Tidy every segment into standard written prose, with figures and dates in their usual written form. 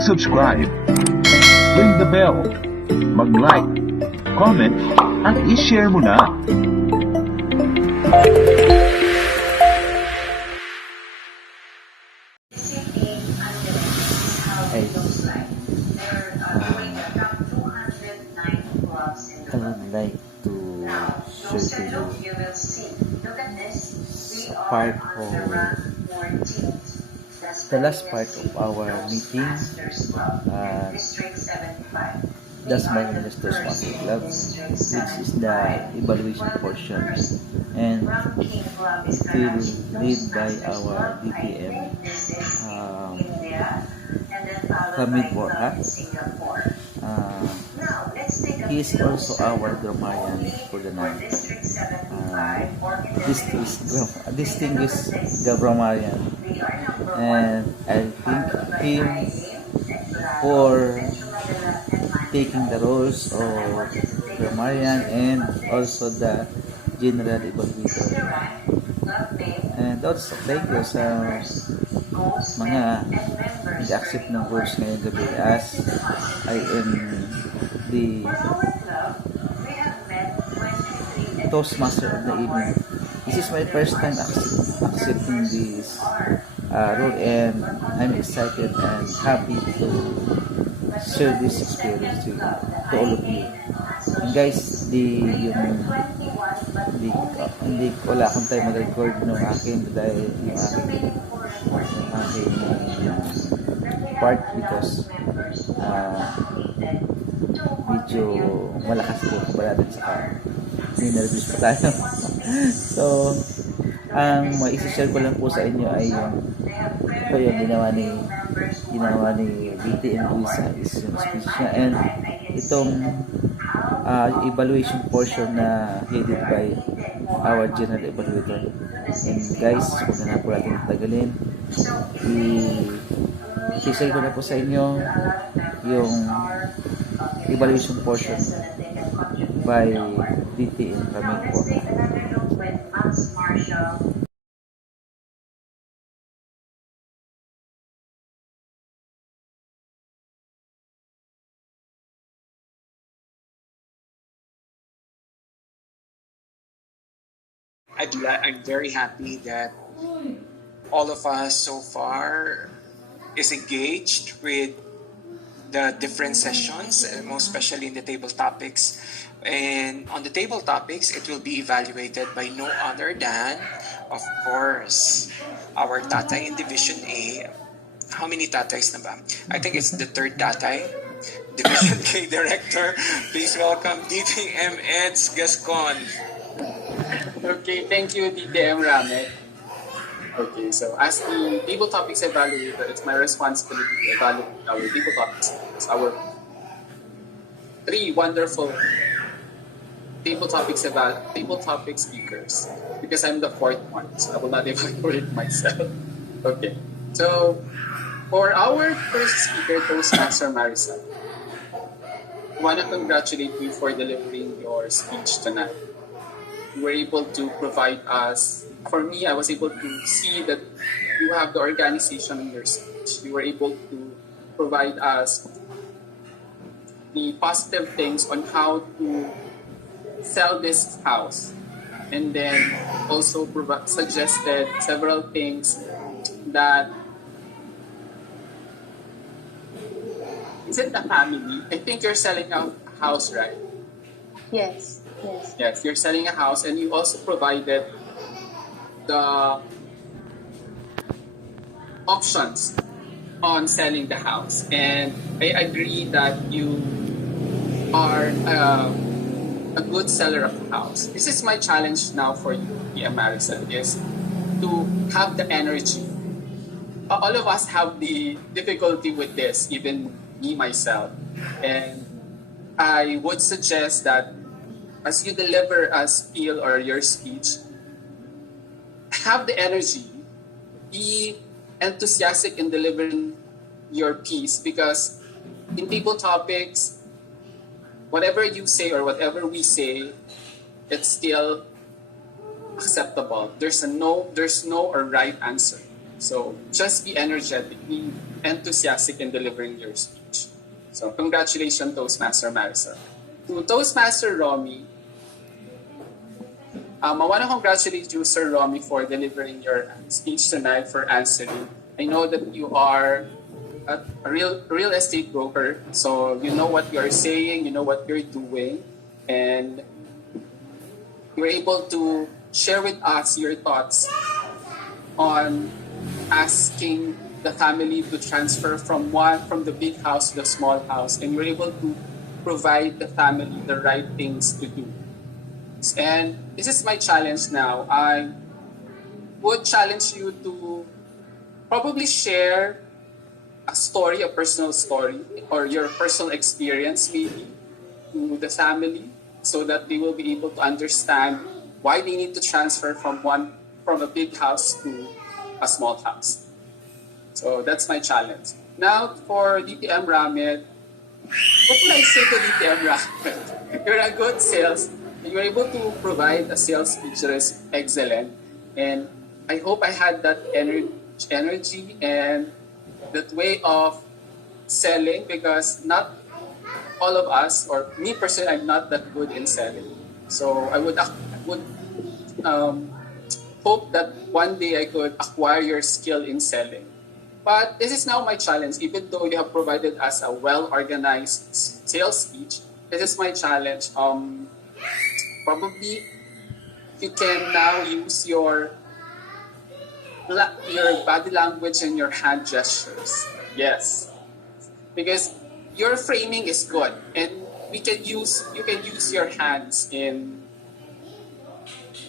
mag-subscribe, ring the bell, mag-like, comment, at i-share mo na. I would like to share to you part of the last part of our meeting. That's my Minister's Master Club, which is the evaluation portion, and it will lead by our DTM Borja. He is also our Grammarian for the night. Distinguished Grammarian, and I thank him for taking the roles of Grammarian and also the General Evaluator. And also thank you sa mga nag-accept ng roles ngayong gabi, as I am the Toastmaster of the evening. This is my first time accepting this role, and I'm excited and happy to share this experience to all of you. And guys, wala akong time mag-record ng akin dahil yung aking part, because medyo malakas ko kabalatan sa nervous pa tayo. So ang maisishare ko lang po sa inyo ay yung ginawa ni DTM is yung speech niya, and itong evaluation portion na headed by our General Evaluator. And guys, huwag na po natin tagalin, i-share ko na po sa inyo yung evaluation portion by DTM kami po. I'm very happy that all of us so far is engaged with the different sessions, most especially in the table topics. And on the table topics, it will be evaluated by no other than, of course, our tatay in Division A. How many tatays na ba? I think it's the third tatay. Division K Director, please welcome DTM Eds Gascon. Okay, thank you, DTM Ramet. Okay, so as the table topics evaluator, it's my responsibility to evaluate our table topics. It's our three wonderful table topic speakers, because I'm the fourth one, so I will not evaluate myself. Okay, so for our first speaker, Toastmaster Maricel, I want to congratulate you for delivering your speech tonight. You were able to provide us, for me, I was able to see that you have the organization in your speech. You were able to provide us the positive things on how to sell this house, and then also suggested several things that, is it the family? I think you're selling a house, right? Yes. Yes, you're selling a house, and you also provided the options on selling the house. And I agree that you are a good seller of the house. This is my challenge now for you, Maricel, is to have the energy. All of us have the difficulty with this, even me myself. And I would suggest that as you deliver a spiel or your speech, have the energy, be enthusiastic in delivering your piece, because in table topics, whatever you say or whatever we say, it's still acceptable. There's no or right answer. So just be energetic, be enthusiastic in delivering your speech. So congratulations, Toastmaster Marisol. To Toastmaster Romy, I want to congratulate you, Sir Romy, for delivering your speech tonight, for answering. I know that you are a real estate broker, so you know what you're saying, you know what you're doing, and you're able to share with us your thoughts on asking the family to transfer from the big house to the small house, and you're able to provide the family the right things to do. And this is my challenge now. I would challenge you to probably share a story, a personal story, or your personal experience maybe to the family, so that they will be able to understand why they need to transfer from a big house to a small house. So that's my challenge. Now for DTM Ramit, what would I say to DTM Ramit? You're a good sales. You're able to provide a sales speech that is excellent, and I hope I had that energy and that way of selling, because not all of us, or me personally, I'm not that good in selling. So I would hope that one day I could acquire your skill in selling. But this is now my challenge. Even though you have provided us a well-organized sales speech, this is my challenge. Probably you can now use your body language and your hand gestures. Yes, because your framing is good, and you can use your hands in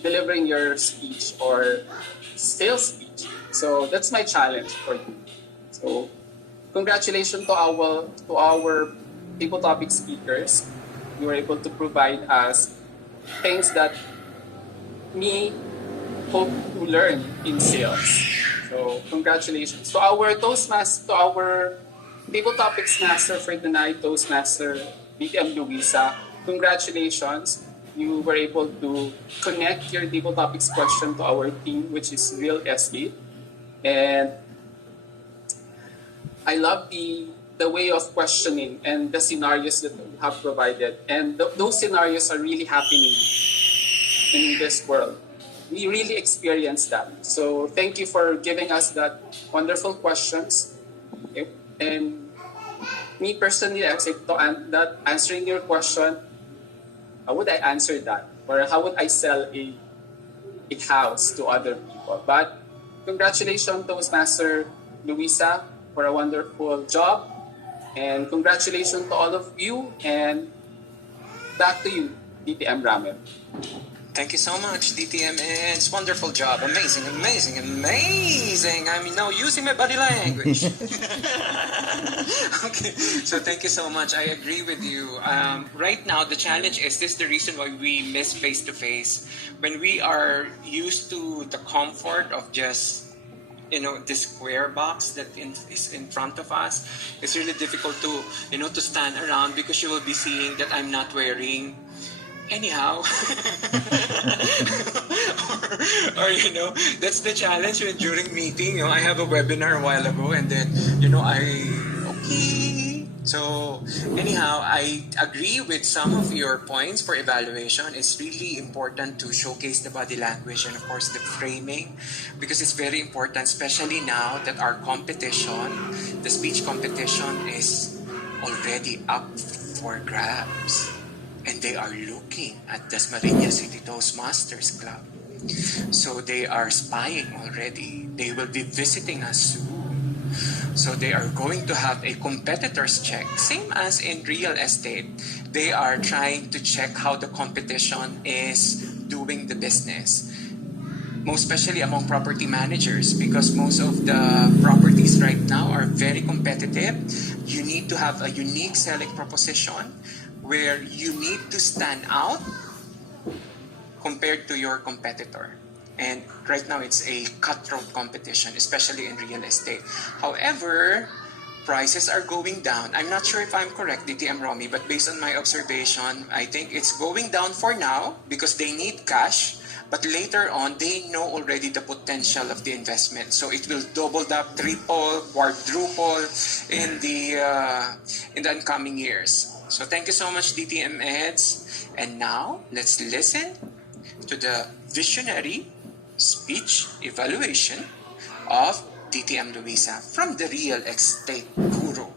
delivering your speech or sales speech. So that's my challenge for you. So congratulations to our people topic speakers. You were able to provide us things that me hope to learn in sales. So congratulations to our table topics master for tonight, Toastmaster DTM Luisa. Congratulations. You were able to connect your table topics question to our team, which is real estate. And I love the way of questioning and the scenarios that you have provided. And those scenarios are really happening in this world. We really experience that. So thank you for giving us that wonderful questions. Okay? And me personally, I say that answering your question, how would I answer that? Or how would I sell a house to other people? But congratulations, Toastmaster Luisa, for a wonderful job. And congratulations to all of you. And back to you, DTM Ramen. Thank you so much, DTM. It's wonderful job. Amazing, amazing, amazing. I'm now using my body language. Okay, so thank you so much. I agree with you. Right now, the challenge is this: the reason why we miss face-to-face. When we are used to the comfort of just the square box that is in front of us, it's really difficult to to stand around, because you will be seeing that I'm not wearing anyhow. or that's the challenge when during meeting. I have a webinar a while ago, and then okay. So anyhow, I agree with some of your points for evaluation. It's really important to showcase the body language and of course the framing, because it's very important, especially now that our competition, the speech competition, is already up for grabs. And they are looking at Dasmariñas City Toastmasters Club. So they are spying already. They will be visiting us soon. So they are going to have a competitor's check. Same as in real estate. They are trying to check how the competition is doing the business. Most especially among property managers, because most of the properties right now are very competitive. You need to have a unique selling proposition where you need to stand out compared to your competitor. And right now it's a cutthroat competition, especially in real estate. However, prices are going down. I'm not sure if I'm correct, DTM Romy, but based on my observation, I think it's going down for now because they need cash. But later on, they know already the potential of the investment. So it will double up, triple, quadruple in the oncoming years. So thank you so much, DTM heads. And now, let's listen to the visionary speech evaluation of DTM Luisa from the real estate guru.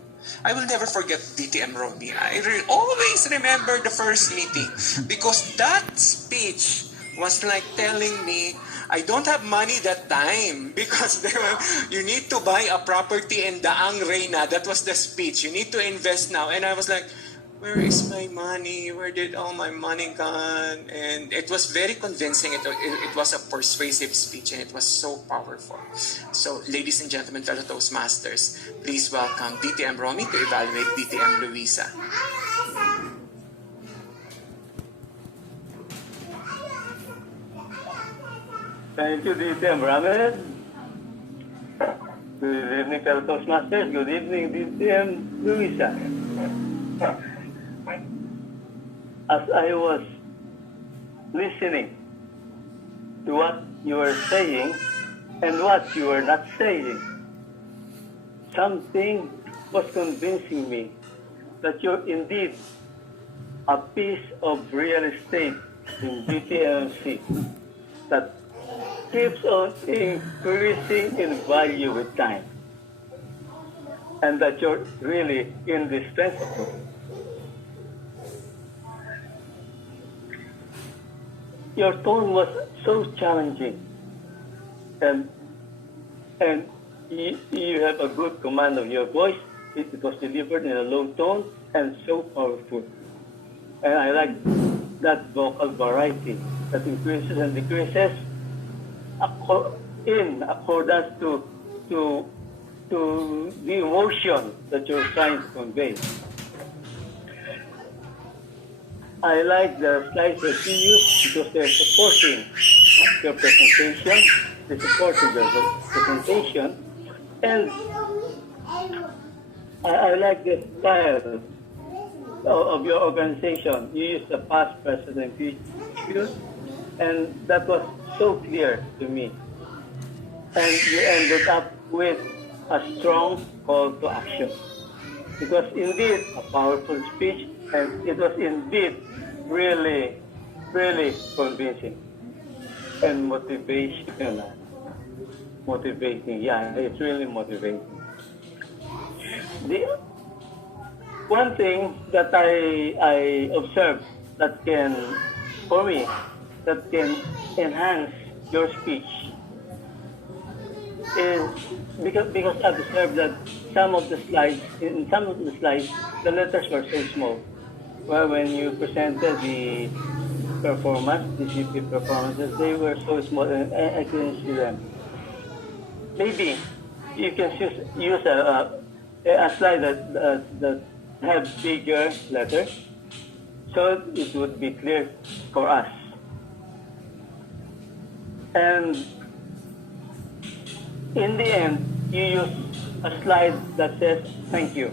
I will never forget DTM Romy. I always remember the first meeting because that speech was like telling me I don't have money that time because you need to buy a property in Daang Reina. That was the speech. You need to invest now. And I was like, where is my money? Where did all my money gone? And it was very convincing. It was a persuasive speech and it was so powerful. So, ladies and gentlemen, fellow Toastmasters, please welcome DTM Romy to evaluate DTM Luisa. Thank you, DTM Ramen. Good evening, fellow Toastmasters. Good evening, DTM Luisa. As I was listening to what you were saying and what you were not saying, something was convincing me that you're indeed a piece of real estate in DTMC that keeps on increasing in value with time, and that you're really indispensable. Your tone was so challenging, and you have a good command of your voice. It was delivered in a low tone and so powerful. And I like that vocal variety that increases and decreases in accordance to the emotion that you're trying to convey. I like the slides that you use because they're supporting your presentation, they're supporting your presentation, and I like the style of your organization. You use the past, present, and future, and that was so clear to me. And you ended up with a strong call to action. It was indeed a powerful speech, and it was indeed really, really convincing and motivational. Motivating, yeah, it's really motivating. The one thing that I observed that can, for me, that can enhance your speech is because I've observed that in some of the slides, the letters were so small. Well, when you presented the CP performances, they were so small and I couldn't see them. Maybe you can use a slide that have bigger letters, so it would be clear for us. And in the end, you use a slide that says thank you.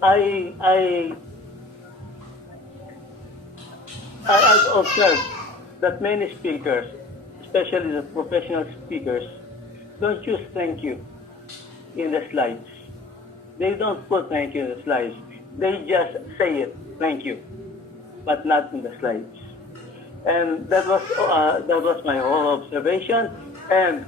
I've observed that many speakers, especially the professional speakers, don't use thank you in the slides. They don't put thank you in the slides. They just say it, thank you, but not in the slides. And that was my whole observation. And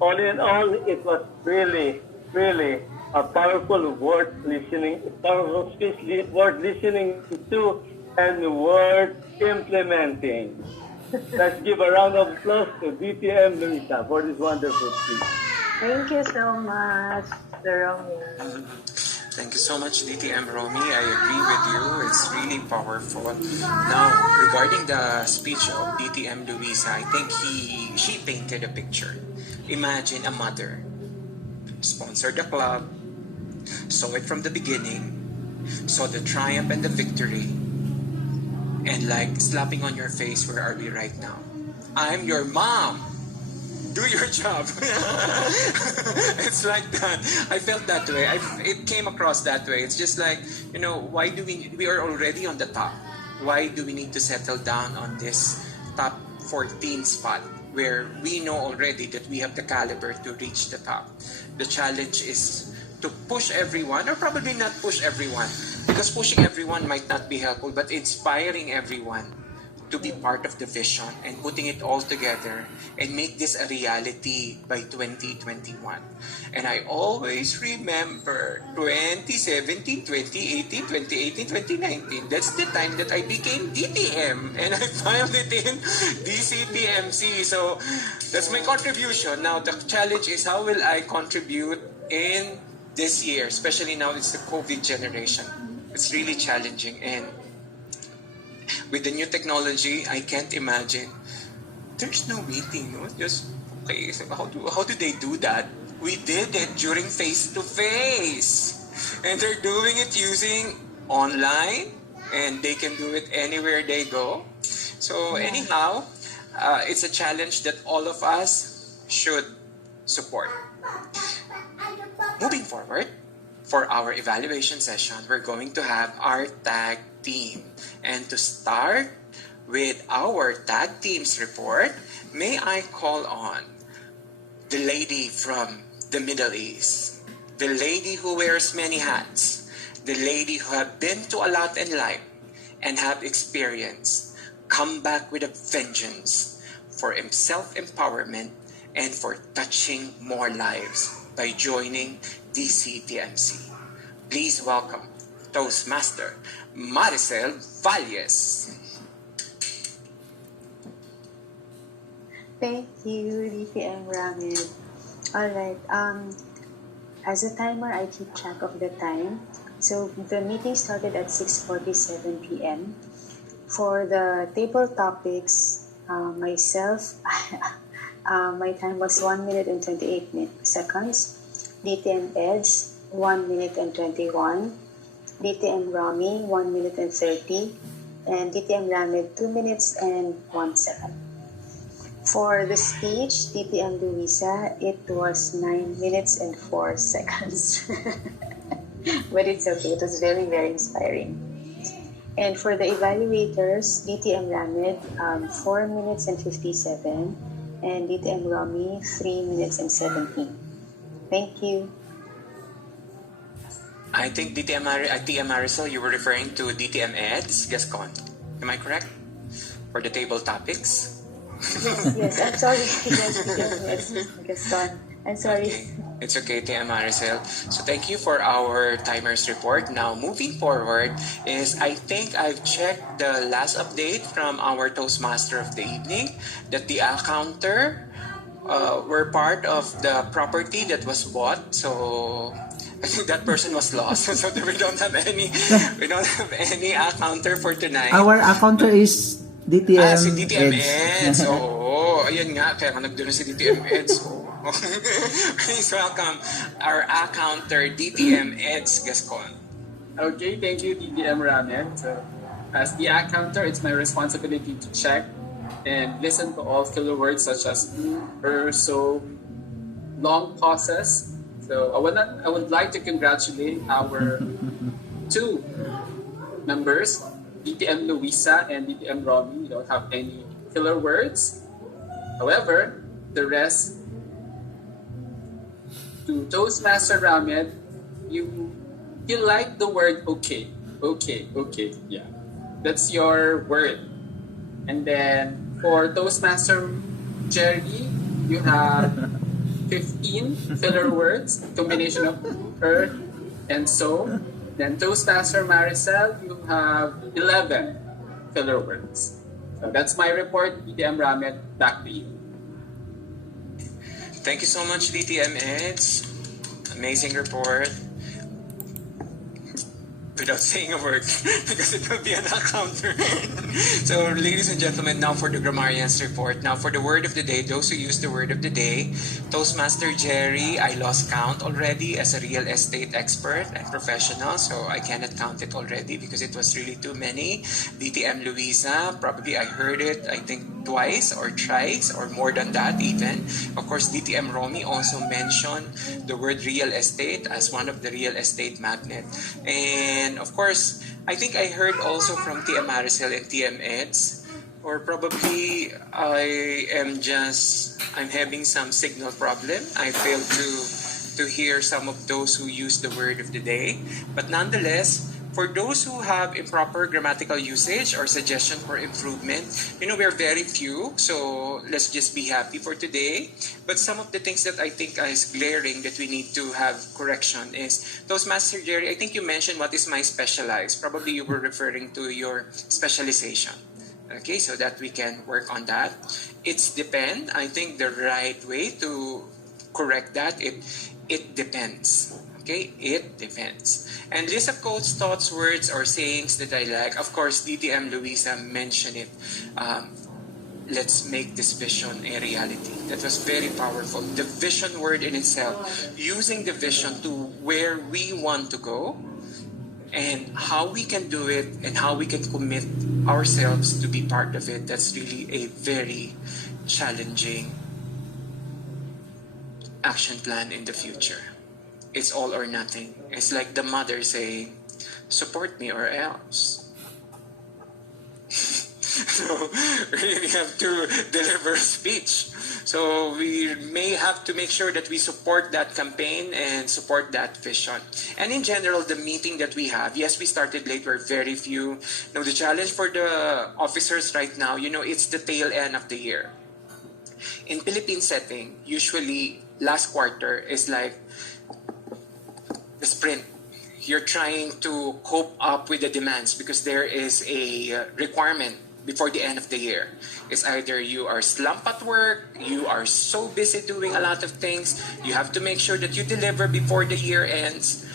all in all, it was really, really a powerful word listening, powerful speech, word listening to, and word implementing. Let's give a round of applause to DTM Luisa for this wonderful speech. Thank you so much, Mr. Romy. Thank you so much, DTM Romy. I agree with you. It's really powerful. Now, regarding the speech of DTM Luisa, I think she painted a picture. Imagine a mother sponsored the club, saw it from the beginning, saw the triumph and the victory, and like slapping on your face, where are we right now? I'm your mom. Do your job. It's like that. I felt that way. It came across that way. It's just like, why do we are already on the top. why do we need to settle down on this top 14 spot where we know already that we have the caliber to reach the top? The challenge is to push everyone, or probably not push everyone, because pushing everyone might not be helpful, but inspiring everyone to be part of the vision and putting it all together and make this a reality by 2021. And I always remember 2017, 2018, 2018, 2019. That's the time that I became DTM and I filed it in DCTMC. So that's my contribution. Now the challenge is, how will I contribute in this year, especially now it's the COVID generation. It's really challenging, and with the new technology, I can't imagine. There's no meeting, no? Just, okay, so how do they do that? We did it during face-to-face. And they're doing it using online, and they can do it anywhere they go. So anyhow, it's a challenge that all of us should support. Moving forward, for our evaluation session, we're going to have our tag team. And to start with our tag team's report, may I call on the lady from the Middle East, the lady who wears many hats, the lady who have been to a lot in life and have experience, come back with a vengeance for self-empowerment and for touching more lives by joining DCTMC. Please welcome Toastmaster Maricel Valles. Thank you, DTM Ramen. Alright, as a timer, I keep track of the time. So the meeting started at 6:47 p.m. For the table topics, myself, my time was 1 minute and 28 seconds. DTM Eds, 1 minute and 21. DTM Rami, 1 minute and 30. And DTM Ramed, 2 minutes and 1 second. For the speech, DTM Luisa, it was 9 minutes and 4 seconds. But it's okay, it was very, very inspiring. And for the evaluators, DTM Ramed, 4 minutes and 57. And DTM Rami, 3 minutes and 17. Thank you. I think DTM Marisol, you were referring to DTM Eds, Gascon. Am I correct? For the table topics? Yes, I'm sorry. Yes, Gaston. I'm sorry. Okay. It's okay, DTM Marisol. So thank you for our timers report. Now, moving forward is, I think I've checked the last update from our Toastmaster of the evening that the counter were part of the property that was bought. So I think that person was lost. So we don't have any counter for tonight. Our counter is DTM si DTM Eds. Eds. Oo, ayun nga. Kaya nga nagdoon si DTM Eds. Please welcome our counter, DTM Eds Gascon. Okay, thank you, DTM Ramen. So, as the counter, it's my responsibility to check and listen to all filler words such as so, long pauses. So I would like to congratulate our two members, DTM Luisa and DTM Robbie. You don't have any filler words. However, the rest, to Toastmaster Ramen, you like the word okay. Yeah, that's your word. And then for Toastmaster Jerry, you have 15 filler words, combination of her and so. Then Toastmaster Maricel, you have 11 filler words. So that's my report, DTM Ramen. Back to you. Thank you so much, DTM Eds. Amazing report. Without saying a word, because it will be an counter. So, ladies and gentlemen, now for the Grammarian's report. Now for the word of the day, those who use the word of the day, Toastmaster Jerry, I lost count already as a real estate expert and professional, so I cannot count it already because it was really too many. DTM Luisa, probably I heard it, I think twice or thrice or more than that even. Of course, DTM Romy also mentioned the word real estate as one of the real estate magnet. And And of course, I think I heard also from TM Maricel and TM Eds, or probably I'm having some signal problem. I failed to hear some of those who use the word of the day. But nonetheless, for those who have improper grammatical usage or suggestion for improvement, we're very few, so let's just be happy for today. But some of the things that I think is glaring that we need to have correction is, Toastmaster Jerry, I think you mentioned what is my specialized. Probably you were referring to your specialization. Okay, so that we can work on that. It's depend. I think the right way to correct that, it depends. Okay, it depends. And list of quotes, thoughts, words, or sayings that I like. Of course, DTM Luisa mentioned it. Let's make this vision a reality. That was very powerful. The vision word in itself, using the vision to where we want to go, and how we can do it, and how we can commit ourselves to be part of it. That's really a very challenging action plan in the future. It's all or nothing. It's like the mother saying, support me or else. So we really have to deliver a speech. So we may have to make sure that we support that campaign and support that vision. And in general, the meeting that we have, yes, we started late, we're very few. Now, the challenge for the officers right now, it's the tail end of the year. In Philippine setting, usually last quarter is like the sprint. You're trying to cope up with the demands because there is a requirement before the end of the year. It's either you are slumped at work, you are so busy doing a lot of things, you have to make sure that you deliver before the year ends,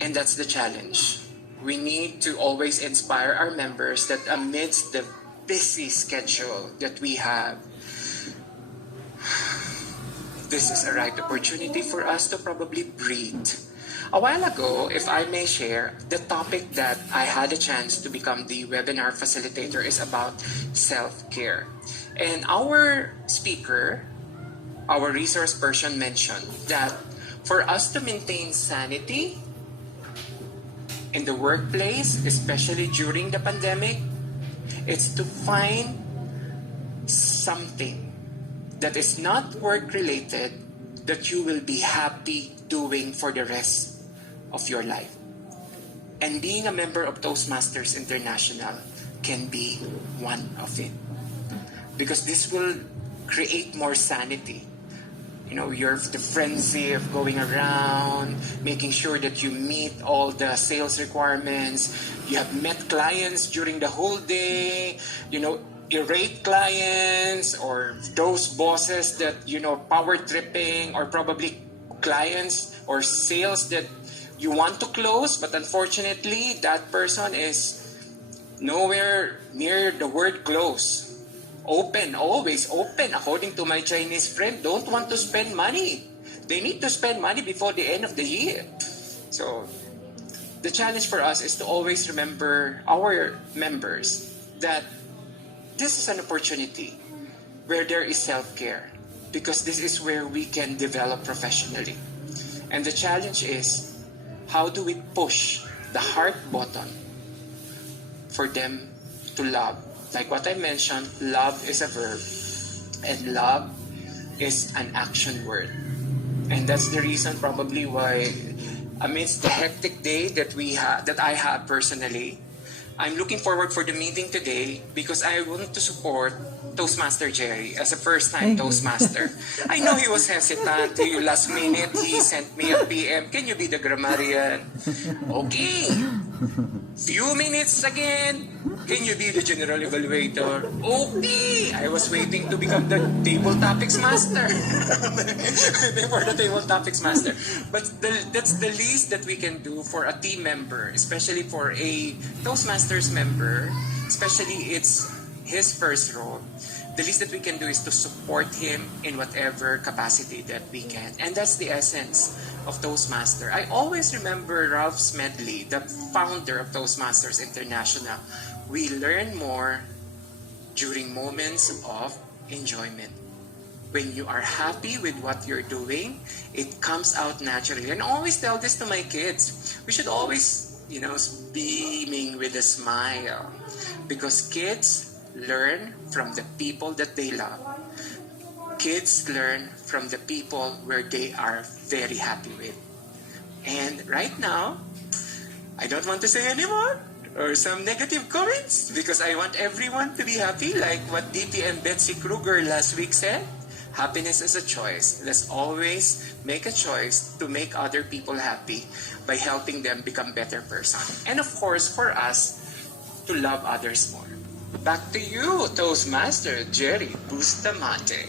and that's the challenge. We need to always inspire our members that amidst the busy schedule that we have, this is a right opportunity for us to probably breathe. A while ago, if I may share, the topic that I had a chance to become the webinar facilitator is about self-care. And our speaker, our resource person, mentioned that for us to maintain sanity in the workplace, especially during the pandemic, it's to find something that is not work-related that you will be happy doing for the rest of your life. And being a member of Toastmasters International can be one of it. Because this will create more sanity. You're the frenzy of going around, making sure that you meet all the sales requirements. You have met clients during the whole day, irate clients, or those bosses that, power tripping, or probably clients or sales that you want to close, but unfortunately, that person is nowhere near the word close. Open, always open. According to my Chinese friend, don't want to spend money. They need to spend money before the end of the year. So, the challenge for us is to always remember our members that this is an opportunity where there is self-care, because this is where we can develop professionally. And the challenge is, how do we push the heart button for them to love? Like what I mentioned, love is a verb, and love is an action word. And that's the reason probably why, amidst the hectic day that I have personally, I'm looking forward for the meeting today because I want to support Toastmaster Jerry as a first-time Toastmaster. I know he was hesitant. Last minute, he sent me a PM. Can you be the Grammarian? Okay. Few minutes again. Can you be the General Evaluator? Okay. I was waiting to become the Table Topics Master. Before the Table Topics Master. But that's the least that we can do for a team member, especially for a Toastmasters member, especially it's his first role. The least that we can do is to support him in whatever capacity that we can. And that's the essence of Toastmaster. I always remember Ralph Smedley, the founder of Toastmasters International. We learn more during moments of enjoyment. When you are happy with what you're doing, it comes out naturally. And I always tell this to my kids. We should always beaming with a smile. Because kids learn from the people that they love. Kids learn from the people where they are very happy with. And right now, I don't want to say anymore or some negative comments because I want everyone to be happy, like what DTM Betsy Kruger last week said. Happiness is a choice. Let's always make a choice to make other people happy by helping them become better person. And of course, for us, to love others more. Back to you, Toastmaster Jerry Bustamante.